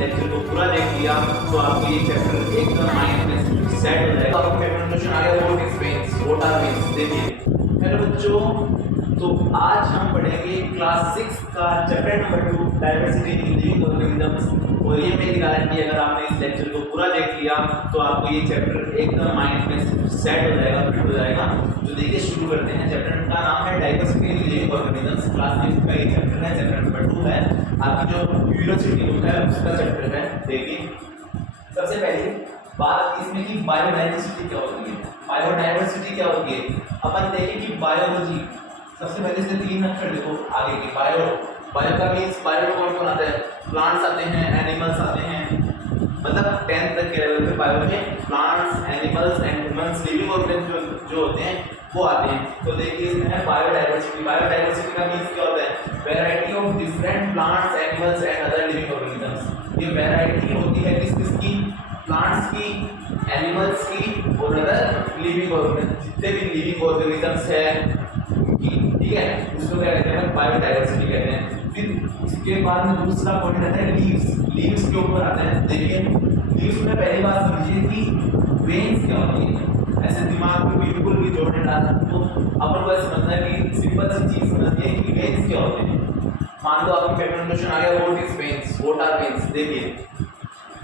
Lecture को पूरा देख लिया तो आपको ये चैप्टर एकदम माइंड में सेट हो जाएगा। आपको पेपर क्वेश्चन आ गया what is veins, what are veins. देखिए हेलो बच्चों, तो आज हम पढ़ेंगे क्लास 6 का chapter number 2 diversity in living organisms. और ये मेरी गारंटी, अगर आपने इस लेक्चर को पूरा देख लिया तो आपको ये चैप्टर एकदम माइंड में सेट हो जाएगा, फिट हो जाएगा। तो देखिए शुरू करते हैं। चैप्टर का नाम है diversity in living organisms. Class 6 का ये चैप्टर है, चैप्टर नंबर 2 है। आपकी जो यूनिवर्सिटी बुक है उसका चैप्टर है। देखिए सबसे पहले बात इसमें कि बायोडाइवर्सिटी क्या होती है, बायोडाइवर्सिटी क्या होती है। अपन देखें कि बायोलॉजी, सबसे पहले से 3 अक्षर देखो आगे के बायो। बायो का मीन्स बायो में कौन कौन आता है, प्लांट्स आते हैं, एनिमल्स आते हैं। मतलब 10th तक के लेवल पे बायो में plants, animals and humans, living organism जो होते हैं वो आते हैं। तो देखिए इसमें है बायोडाइवर्सिटी। बायोडाइवर्सिटी का मीन्स क्या होता है, variety of different plants, animals and other living organisms. ये वैरायटी होती है किसकी, प्लांट्स की, एनिमल्स की और अदर लिविंग ऑर्गेनिजम्स, जितने भी लिविंग ऑर्गेनिजम्स है उनकी, ठीक है। उसको क्या कहते हैं, बायोडाइवर्सिटी कहते हैं। फिर इसके बाद में दूसरा पॉइंट आता है लीव्स। लीव्स के ऊपर आता है। देखिए लीव्स में पहली बात समझिए कि वेन्स क्या होती है। ऐसे दिमाग में बिल्कुल भी जोड़ नहीं डालना, तो अपन को समझना है कि सिंपल सी चीज समझनी है कि वेन्स क्या होते हैं। मान लो आपके पेपर में क्वेश्चन आ गया what is veins, what are veins. देखिए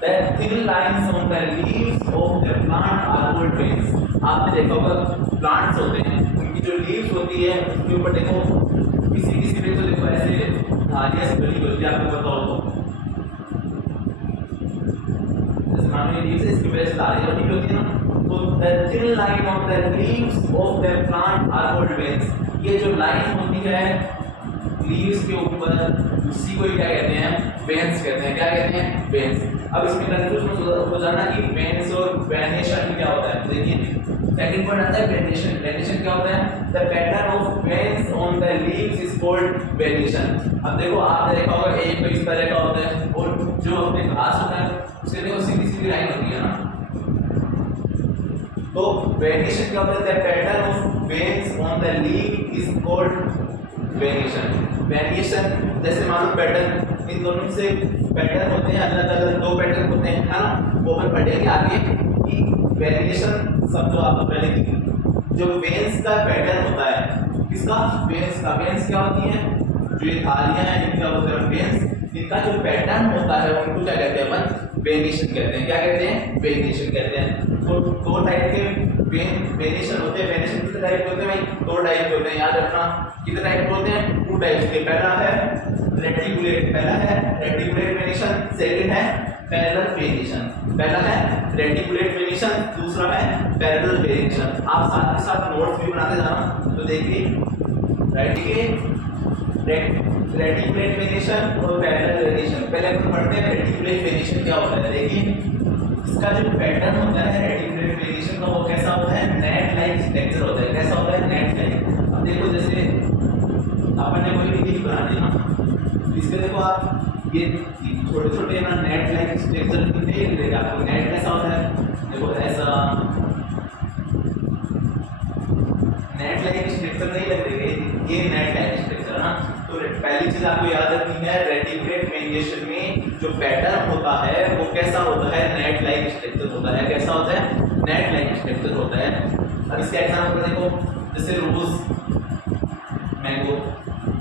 the thin lines on the leaves of the plant are called veins। आपने देखा होगा प्लांट्स होते हैं, उनकी जो लीव्स होती है उसके ऊपर देखो किसी किसी पे तो देखो ऐसे धारियां सी बनी होती है, आपको पता हो तो। जैसे मान लो लीव्स है, इसकी वजह से धारियां बनी होती है ना, तो the thin line of the leaves of the plant are called veins। ये जो लाइन होती है लीव्स के ऊपर, उसी को क्या कहते हैं, वेन्स कहते हैं। क्या कहते हैं, वेन्स। अब इसमें कंफ्यूजन हो जाना कि वेन्स और वेनेशन क्या होता है। देखिए सेकंड पॉइंट आता है वेनेशन। वेनेशन क्या होता है, the pattern of veins on the leaves is called venation. अब देखो आपने देखा होगा एक तो इस तरह का होता है और जो अपने घास होता है उसके देखो सीधी सीधी लाइन होती है ना। तो वेनेशन क्या होता है, the pattern of veins on the leave is called variation. Variation जैसे मान लो पैटर्न, इन दोनों से पैटर्न होते हैं अलग अलग, 2 पैटर्न होते हैं, है ना। वो अपन पढ़ेंगे आगे कि वेरिएशन सब जो आप पहले की जो वेन्स का पैटर्न होता है, किसका, वेन्स का। वेन्स क्या होती है, जो ये धारियां हैं इनका बोलते हैं वेन्स। इनका जो पैटर्न होता है उनको क्या कहते हैं, अपन वेरिएशन कहते हैं। क्या कहते हैं, वेरिएशन कहते हैं। तो 2 टाइप के वेरिएशन होते हैं। वेरिएशन कितने टाइप के होते हैं भाई, 2 टाइप के होते हैं, याद रखना। कितने टाइप के होते हैं, 2 टाइप्स के। पहला है रेटिकुलेट, पहला है रेटिकुलेट वेरिएशन, सेकंड है पैरेलल वेरिएशन। पहला है रेटिकुलेट वेरिएशन, दूसरा है पैरेलल वेरिएशन। आप साथ के साथ नोट्स भी बनाते जाना। तो देखिए रेटिकुलेट वेरिएशन और पैरेलल वेरिएशन। पहले अपन पढ़ते हैं रेटिकुलेट वेरिएशन क्या होता है। देखिए इसका जो पैटर्न होता है रेटिकुलेट वेरिएशन का, वो कैसा होता है, नेट लाइक स्ट्रक्चर होता है। कैसा होता है, नेट लाइक। अब देखो जैसे अपन ने कोई भी बनानी ना, इसके देखो आप ये छोटे छोटे ना नेट लाइक स्ट्रक्चर नहीं मिलेगा आपको। नेट कैसा होता है, देखो ऐसा नेट लाइक स्ट्रक्चर नहीं लगेगा, ये नेट लाइक स्ट्रक्चर ना। तो पहली चीज आपको याद रखनी है, रेटिकुलेट वेरिएशन में जो पैटर्न होता है वो कैसा होता है, नेट लाइक स्ट्रक्चर होता है। कैसा होता है, नेट लाइक स्ट्रक्चर होता है। अब इसका एग्जांपल देखो, जैसे रोज, मैंगो।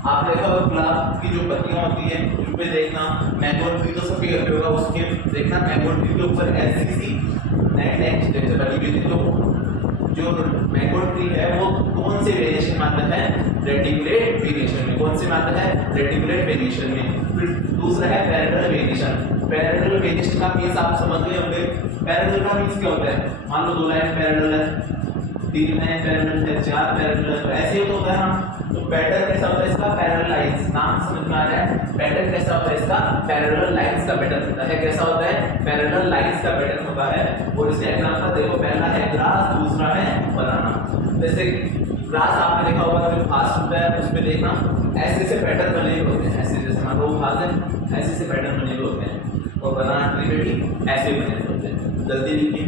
आप देखा होगा गुलाब की जो पत्तियां होती है उन पे देखना, मैंगो ट्री तो सबके घर पे होगा, उसके देखना मैंगो ट्री के ऊपर ऐसी सी नेट लाइक स्ट्रक्चर बनी हुई थी। तो जो मैंगो ट्री है वो कौन से वेरिएशन में आता है, रेटिकुलेट वेरिएशन में। कौन से में आता है, रेटिकुलेट वेरिएशन में। फिर दूसरा है पैरेलल वेरिएशन। पैरेलल वेरिएशन का मींस आप समझ गए होंगे। पैरेलल का मींस क्या होता है, मान लो 2 लाइन पैरेलल है, 3 लाइन पैरेलल है, 4 पैरेलल है, तो ऐसे ही तो होता है ना। तो पैटर्न कैसा होता है इसका, पैरेलल लाइंस। नाम समझ में आ रहा है, पैटर्न कैसा होता है इसका, पैरेलल लाइंस का पैटर्न होता है। कैसा होता है, पैरेलल लाइंस का पैटर्न होता है। और इसका एग्जांपल देखो, पहला है ग्रास, दूसरा है बनाना। जैसे ग्रास आपने देखा होगा जो घास होता है उसमें देखना ऐसे ऐसे पैटर्न बने हुए होते हैं, ऐसे जैसे मान लो घास है ऐसे ऐसे पैटर्न बने हुए होते हैं, और बनाना ट्री पे भी ऐसे बने हुए होते हैं। जल्दी लिखिए।